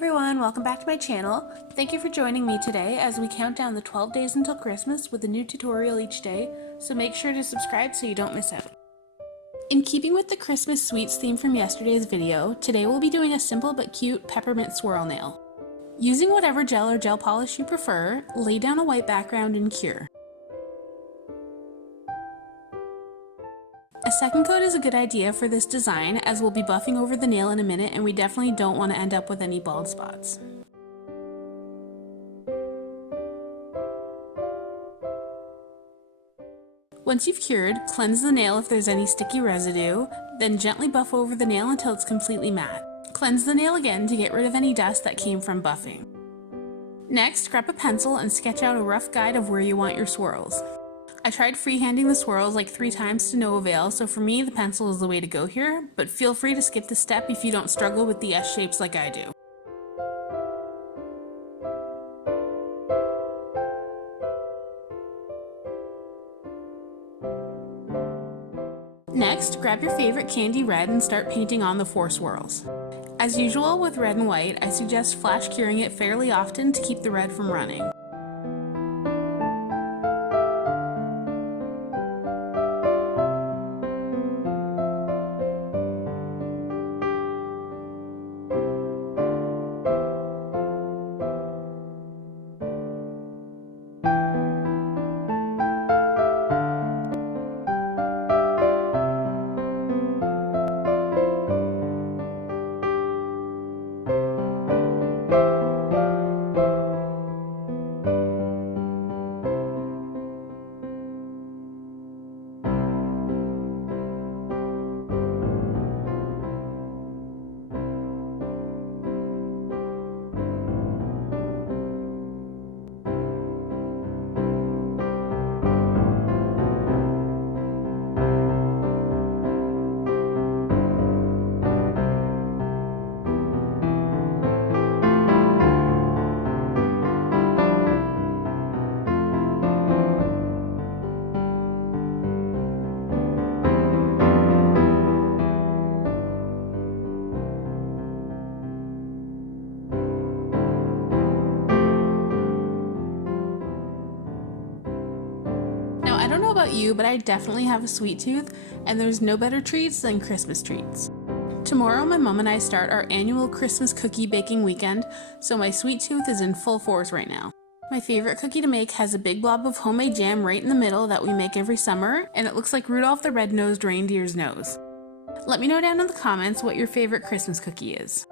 everyone, welcome back to my channel. Thank you for joining me today as we count down the 12 days until Christmas with a new tutorial each day, so make sure to subscribe so you don't miss out. In keeping with the Christmas sweets theme from yesterday's video, today we'll be doing a simple but cute peppermint swirl nail. Using whatever gel or gel polish you prefer, lay down a white background and cure. A second coat is a good idea for this design as we'll be buffing over the nail in a minute and we definitely don't want to end up with any bald spots. Once you've cured, cleanse the nail if there's any sticky residue, then gently buff over the nail until it's completely matte. Cleanse the nail again to get rid of any dust that came from buffing. Next, grab a pencil and sketch out a rough guide of where you want your swirls. I tried freehanding the swirls like 3 times to no avail, so for me the pencil is the way to go here, but feel free to skip this step if you don't struggle with the S shapes like I do. Next, grab your favorite candy red and start painting on the 4 swirls. As usual with red and white, I suggest flash curing it fairly often to keep the red from running. I don't know about you, but I definitely have a sweet tooth, and there's no better treats than Christmas treats. Tomorrow my mom and I start our annual Christmas cookie baking weekend, so my sweet tooth is in full force right now. My favorite cookie to make has a big blob of homemade jam right in the middle that we make every summer, and it looks like Rudolph the Red-Nosed Reindeer's nose. Let me know down in the comments what your favorite Christmas cookie is.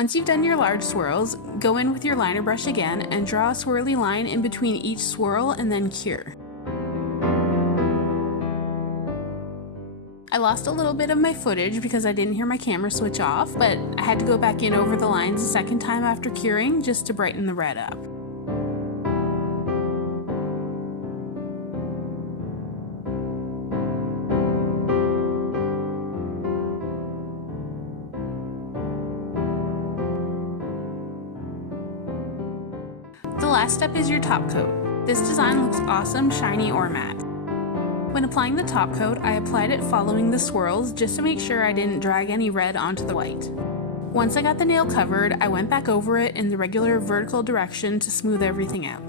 Once you've done your large swirls, go in with your liner brush again and draw a swirly line in between each swirl and then cure. I lost a little bit of my footage because I didn't hear my camera switch off, but I had to go back in over the lines a second time after curing just to brighten the red up. The last step is your top coat. This design looks awesome, shiny, or matte. When applying the top coat, I applied it following the swirls just to make sure I didn't drag any red onto the white. Once I got the nail covered, I went back over it in the regular vertical direction to smooth everything out.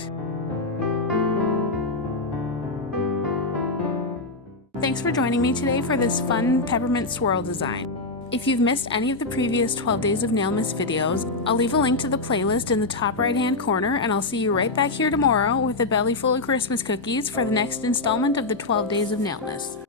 Thanks for joining me today for this fun peppermint swirl design. If you've missed any of the previous 12 Days of Nailmas videos, I'll leave a link to the playlist in the top right hand corner, and I'll see you right back here tomorrow with a belly full of Christmas cookies for the next installment of the 12 Days of Nailmas.